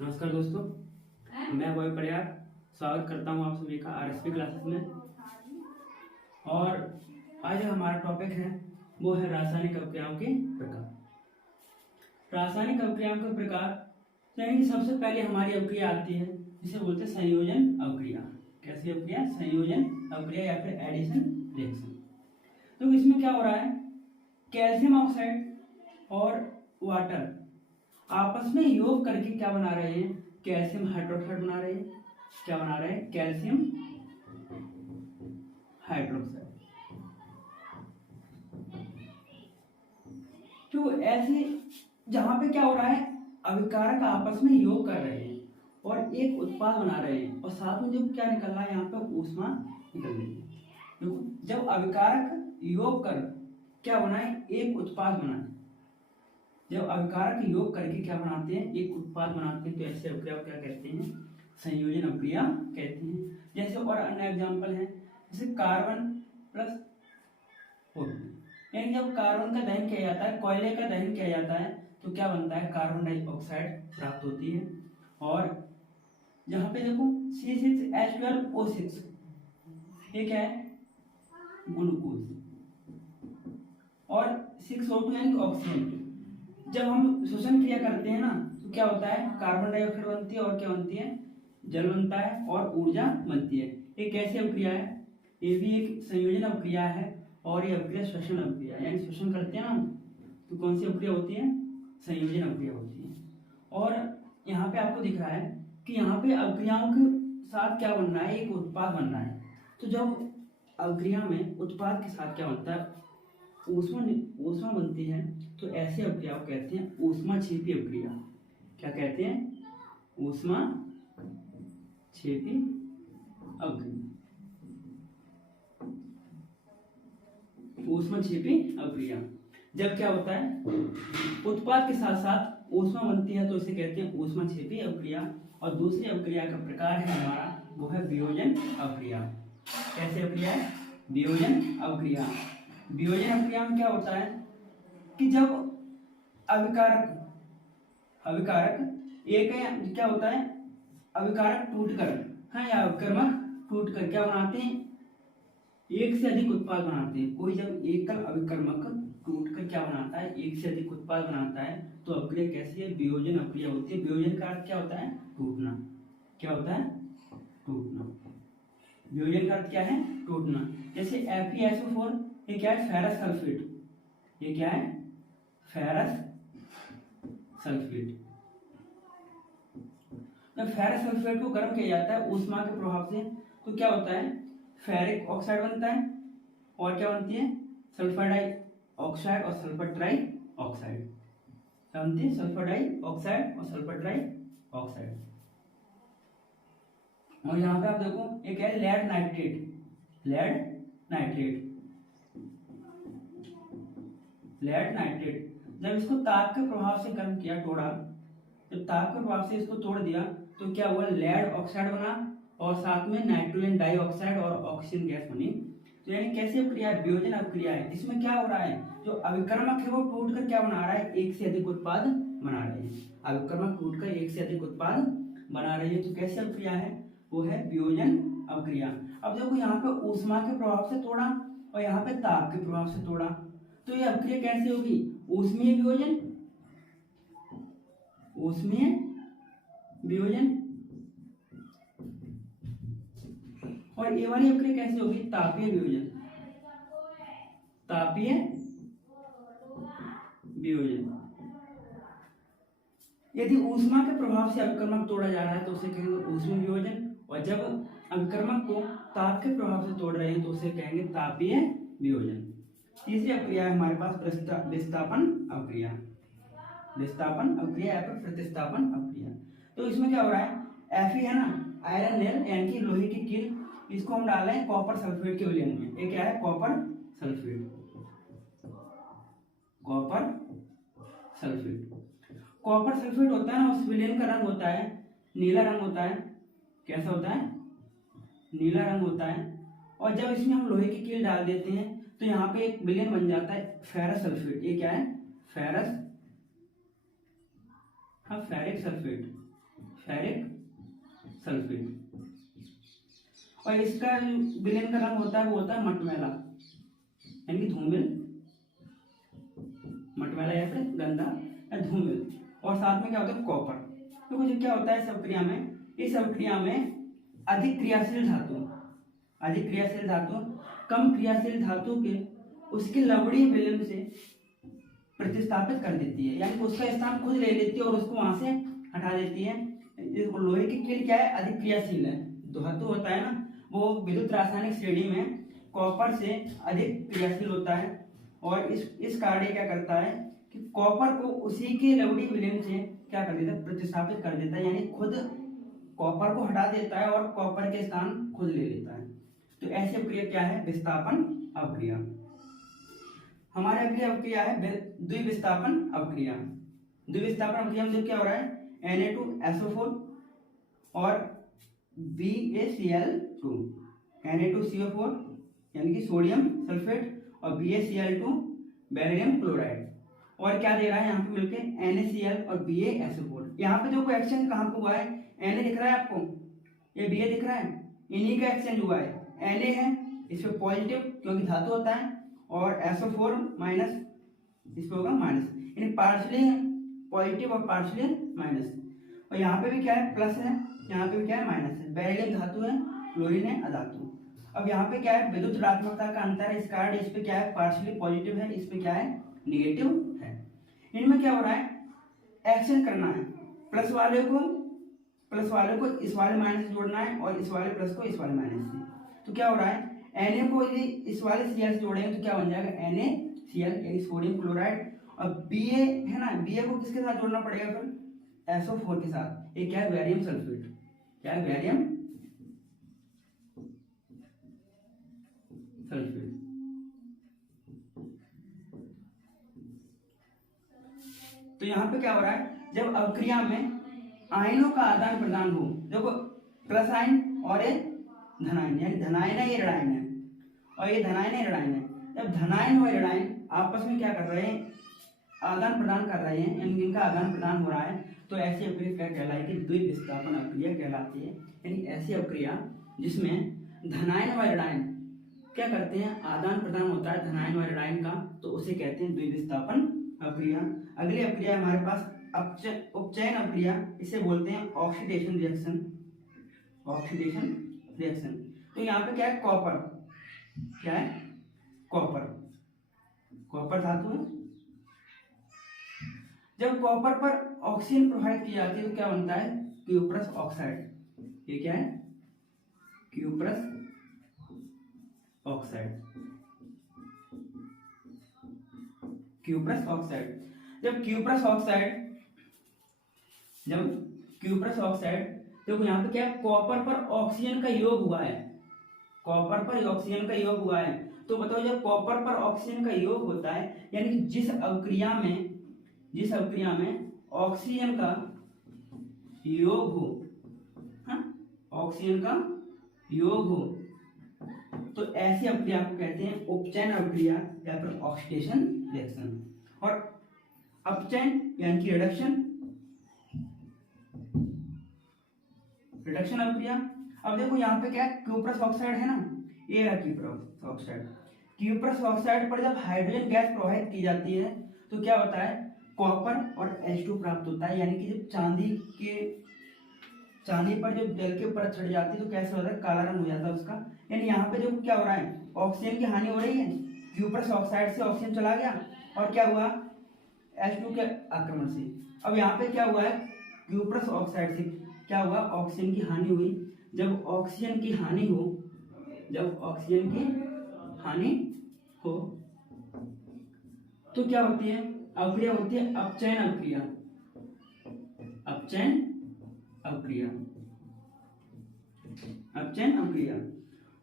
नमस्कार दोस्तों, मैं वॉय प्रयाग स्वागत करता हूं आप सभी का आरएसपी क्लासेस में। और आज हमारा टॉपिक है वो है रासायनिक अभिक्रियाओं के प्रकार। रासायनिक अभिक्रियाओं के प्रकार यानी कि सबसे पहले हमारी अभिक्रिया आती है जिसे बोलते हैं संयोजन अभिक्रिया। कैसी अभिक्रिया? संयोजन अभिक्रिया या फिर एडिशन रिएक्शन। तो इसमें क्या हो रहा है, कैल्शियम ऑक्साइड और वाटर आपस में योग करके क्या बना रहे हैं, कैल्शियम हाइड्रोक्साइड बना रहे हैं। क्या बना रहे हैं? Calcium hydroxide. तो ऐसे जहां पे क्या हो रहा है, अभिकारक आपस में योग कर रहे हैं और एक उत्पाद बना रहे हैं और साथ में जो क्या निकल रहा है, यहाँ पे ऊष्मा निकल रही है। तो जब अभिकारक योग कर क्या बनाए, एक उत्पाद बनाए। जब अभिकारक योग करके क्या बनाते हैं, एक उत्पाद बनाते हैं, तो ऐसे अभिक्रिया क्या कहते हैं? संयोजन अभिक्रिया कहते हैं। जैसे और अन्य एग्जांपल है, जैसे कार्बन प्लस यानी जब कार्बन का दहन किया जाता है, कोयले का दहन किया जाता है, तो क्या बनता है? कार्बन डाइऑक्साइड प्राप्त होती है। और यहाँ पे देखो C6H12O6, ये क्या है? ग्लूकोज। और 6O2 यानी ऑक्सीजन। जब हम श्वसन क्रिया करते हैं ना, तो क्या होता है? कार्बन डाइऑक्साइड बनती है और क्या बनती है? जल बनता है और ऊर्जा बनती है। ये कैसी अभिक्रिया है? ये भी एक संयोजन अभिक्रिया है। और ये अभिक्रिया श्वसन अभिक्रिया, यानी श्वसन करते हैं ना, तो कौन सी अभिक्रिया होती है? संयोजन अभिक्रिया होती है। और यहाँ पे आपको दिख रहा है कि यहाँ पे अभिक्रियाओं के साथ क्या बन रहा है, एक उत्पाद बन रहा है। तो जब अभिक्रिया में उत्पाद के साथ क्या बनता है, ऊष्मा बनती है, तो ऐसी अभिक्रिया को कहते हैं ऊष्माक्षेपी अभिक्रिया। क्या कहते हैं? ऊष्माक्षेपी अभिक्रिया। ऊष्माक्षेपी अभिक्रिया जब क्या होता है, उत्पाद के साथ साथ ऊष्मा बनती है, तो इसे कहते हैं ऊष्माक्षेपी अभिक्रिया। और दूसरी अभिक्रिया का प्रकार है हमारा, वो है वियोजन अभिक्रिया। कैसे अभिक्रिया है? वियोजन अभिक्रिया। वियोजन अभिक्रिया में क्या होता है कि जब अभिकारक एक क्या होता है, अभिकारक टूटकर, हाँ, या अभिकर्मक टूटकर क्या बनाते हैं? एक से अधिक उत्पाद बनाते हैं। कोई जब एकल अभिकर्मक टूटकर क्या बनाता है? एक से अधिक उत्पाद बनाता है, तो अभिक्रिया कैसी है? वियोजन अभिक्रिया होती है। वियोजन का अर्थ क्या होता है? टूटना। क्या होता है? टूटना। वियोजन का अर्थ क्या है? टूटना। जैसे FeSO4, ये क्या है? Ferrous sulphate. ये क्या है? Ferrous sulphate. जब फेरस सल्फेट को गर्म किया जाता है ऊष्मा के प्रभाव से, तो क्या होता है? फेरिक ऑक्साइड बनता है। और क्या बनती है? सल्फर डाइऑक्साइड और सल्फर ट्राई ऑक्साइड। क्या बनती है? सल्फर डाइऑक्साइड और सल्फर ट्राई ऑक्साइड। और यहाँ पे आप देखो, एक है लेड नाइट्रेट। लेड नाइट्रेट जब इसको ताप के प्रभाव से गर्म किया, तोड़ा, जब ताप के प्रभाव से इसको तोड़ दिया, तो क्या हुआ? लेड ऑक्साइड बना और साथ में नाइट्रोजन डाइऑक्साइड और ऑक्सीजन गैस बनी। तो यानी कैसी अभिक्रिया है? वियोजन अभिक्रिया है। इसमें क्या हो रहा है, जो अभिकर्मक है वो टूटकर क्या बना रहा है? एक से अधिक उत्पाद बना रहे हैं। अभिकर्मक टूटकर एक से अधिक उत्पाद बना रहे हैं। तो कैसी अभिक्रिया है? वो है वियोजन अभिक्रिया। अब देखो, यहाँ पे ऊष्मा के प्रभाव से तोड़ा और यहाँ पे ताप के प्रभाव से तोड़ा, तो ये अभिक्रिया कैसी होगी? ऊष्मीय वियोजन। ऊष्मीय वियोजन। और ये वाली अभिक्रिया कैसी होगी? तापीय वियोजन। तापीय वियोजन। यदि ऊष्मा के प्रभाव से अभिकर्मक तोड़ा जा रहा है, तो उसे कहेंगे ऊष्मीय वियोजन। और जब अभिकर्मक को ताप के प्रभाव से तोड़ रहे हैं, तो उसे कहेंगे तापीय वियोजन। तीसरी अभिक्रिया है हमारे पास विस्थापन अभिक्रिया। विस्थापन अभिक्रिया या फिर प्रतिस्थापन अभिक्रिया। तो इसमें क्या हो रहा है? Fe है ना, आयरन नेल यानी कि लोहे की कील, इसको हम डाल रहे हैं कॉपर सल्फेट के विलयन में। ये क्या है? Copper sulphate. कॉपर सल्फेट होता है ना, उस विलयन का रंग होता है नीला रंग होता है। कैसा होता है? नीला रंग होता है। और जब इसमें हम लोहे की कील डाल देते हैं, तो यहाँ पे एक विलयन बन जाता है फेरस सल्फेट। ये क्या है? Ferric sulphate. Ferric sulphate. और इसका विलेन का रंग होता है वो होता है मटमैला यानी कि धूमिल, मटमैला या फिर गंदा या धूमिल। और साथ में क्या होता है कॉपर। तो कुछ क्या होता है इस अभिक्रिया में, इस अभिक्रिया में अधिक क्रियाशील धातु कम क्रियाशील धातु के उसकी लवणीय विलयन से प्रतिस्थापित कर देती है, यानी कि उसका स्थान खुद ले लेती है और उसको वहां से हटा देती है। लोहे की कील क्या है, अधिक क्रियाशील है। धातु होता है ना वो विद्युत रासायनिक श्रेणी में कॉपर से अधिक क्रियाशील होता है और इस कार्य क्या करता है कि कॉपर को उसी के लवणीय विलयन से क्या कर देता है, प्रतिस्थापित कर देता है, यानी खुद कॉपर को हटा देता है और कॉपर के स्थान खुद ले लेता है। तो ऐसी अभिक्रिया क्या है, विस्थापन अभिक्रिया। हमारे अगली अभिक्रिया है द्विविस्थापन अभिक्रिया। द्विविस्थापन अभिक्रिया में क्या हो रहा है, Na2SO4 और BaCl2, Na2CO4 यानी कि सोडियम सल्फेट और BaCl2 बेरिलियम क्लोराइड। और क्या दे रहा है यहाँ पे मिलके NaCl और BaSO4। यहाँ पे देखो एक्सचेंज कहाँ पे हुआ है, Na दिख रहा है आपको, ये Ba दिख रहा है, इन्हीं का एक्सचेंज हुआ है। Na है इस पे पॉजिटिव क्योंकि धातु होता है और SO4 माइनस इस पे होगा माइनस, यानी पार्शियली पॉजिटिव और पार्शियली माइनस। और यहाँ पे भी क्या है प्लस है, यहाँ पे भी क्या है माइनस है। बेरिलियम धातु है, क्लोरीन है अधातु। अब यहाँ पे क्या है विद्युत ऋणात्मकता का अंतर है, इस कारण इस पे क्या है पार्शियली पॉजिटिव है, इस पे क्या है निगेटिव है। इनमें क्या हो रहा है, एक्सचेंज करना है, प्लस वाले को इस वाले माइनस से जोड़ना है और इस वाले प्लस को इस वाले माइनस से। तो क्या हो रहा है, Na को यदि इस वाले Cl से जोड़ेंगे तो क्या बन जाएगा NaCl यानी सोडियम क्लोराइड। और Ba है ना, Ba को किसके साथ जोड़ना पड़ेगा फिर SO4 के साथ, ये क्या है बेरियम सल्फेट, क्या है बेरियम सल्फेट। तो यहाँ पे क्या हो रहा है, जब अभिक्रिया में आयनों का आदान प्रदान हो, देखो प्लस आयन और ये धनायन, यानी धनायन है ये ऋणायन है और ये धनायन है ऋणायन है। जब धनायन और ऋणायन आपस में क्या कर रहे हैं, आदान प्रदान कर रहे हैं, यानी इनका आदान प्रदान हो रहा है, तो ऐसी अभिक्रिया क्या कहलाएगी, द्विविस्थापन अभिक्रिया कहलाती है। यानी ऐसी अभिक्रिया जिसमें धनायन व ऋणायन क्या करते हैं, आदान प्रदान होता है धनायन व ऋणायन का, तो उसे कहते हैं द्विविस्थापन अभिक्रिया। अगली अभिक्रिया हमारे पास उपचयन अभिक्रिया, इसे बोलते हैं ऑक्सीडेशन रिएक्शन, ऑक्सीडेशन रिएक्शन। तो यहाँ पे क्या है कॉपर, क्या है कॉपर धातु है। जब कॉपर पर ऑक्सीजन प्रोवाइड की जाती है तो क्या बनता है, क्यूप्रस ऑक्साइड। ये क्या है, क्यूप्रस ऑक्साइड, क्यूप्रस ऑक्साइड। जब क्यूप्रस ऑक्साइड देखो यहाँ पे क्या है, कॉपर पर ऑक्सीजन का योग हुआ है, कॉपर पर ऑक्सीजन का योग हुआ है। तो बताओ जब कॉपर पर ऑक्सीजन का योग होता है, यानी कि जिस अभिक्रिया में ऑक्सीजन का योग हो, ऑक्सीजन का योग हो, तो ऐसी अभिक्रिया को कहते हैं उपचयन अभिक्रिया या फिर ऑक्सीडेशन रिएक्शन। और अपचयन यानी कि रिडक्शन अभिक्रिया। अब देखो यहाँ पे क्या है, क्यूप्रस ऑक्साइड है ना, ये रहा क्यूप्रस ऑक्साइड। क्यूप्रस ऑक्साइड पर जब हाइड्रोजन गैस प्रवाहित की जाती है तो क्या होता है, कॉपर और H2 प्राप्त होता है। यानी कि जब चांदी पर जब जल के परत चढ़ जाती है तो कैसे होता है, काला रंग हो जाता है उसका। यानी यहाँ पे देखो क्या हो रहा है, ऑक्सीजन की हानि हो रही है, क्यूप्रस ऑक्साइड से ऑक्सीजन चला गया और क्या हुआ, H2 के आक्रमण से। अब यहाँ पे क्या हुआ है, क्यूप्रस ऑक्साइड से क्या हुआ, ऑक्सीजन की हानि हुई। जब ऑक्सीजन की हानि हो तो क्या होती है, अभिक्रिया होती है अपचयन अभिक्रिया,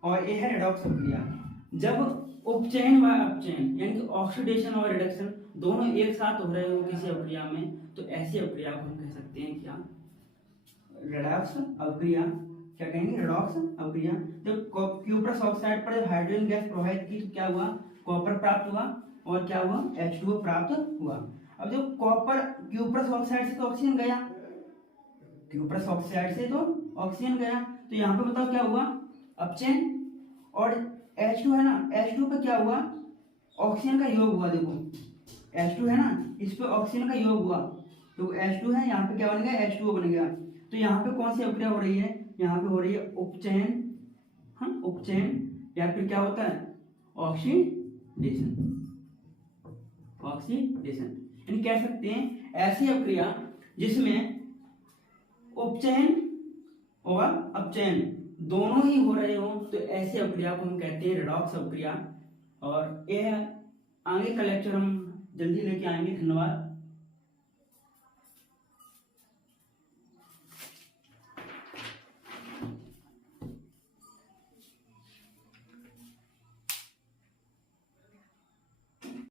और यह है रिडॉक्स अभिक्रिया। जब उपचयन व अपचयन यानी कि ऑक्सीडेशन और रिडक्शन दोनों एक साथ हो रहे हो किसी अभिक्रिया में, तो ऐसी अभिक्रिया को हम कह सकते हैं क्या, रिडॉक्स अभिक्रिया। क्या कहेंगे, रिडॉक्स अभिक्रिया। जब क्यूप्रस ऑक्साइड पर जब हाइड्रोजन गैस प्रवाहित की तो क्या हुआ, कॉपर प्राप्त हुआ और क्या हुआ, H2O प्राप्त हुआ। अब जब कॉपर क्यूप्रस ऑक्साइड से तो ऑक्सीजन गया, क्योंकि प्लस ऑक्साइड से तो ऑक्सीजन गया, तो यहाँ पे बताओ क्या हुआ, अपचयन। और H2 है ना, H2 पे क्या हुआ, ऑक्सीजन का योग हुआ। देखो H2 है ना, इस पे ऑक्सीजन का योग हुआ, तो H2 है, यहाँ पे क्या बन गया, H2O बन गया। तो यहाँ पे कौन सी अभिक्रिया हो रही है, यहाँ पे हो रही है उपचयन, हाँ उपचयन, या फिर क्या होता है, ऑक्सीडेशन। ऑक्सीडेशन यानी कह सकते हैं ऐसी अभिक्रिया जिसमें उपचयन और अपचयन दोनों ही हो रहे हो, तो ऐसी अभिक्रिया को हम कहते हैं रेडॉक्स अभिक्रिया। और ये आगे का लेक्चर हम जल्दी लेके आएंगे। धन्यवाद।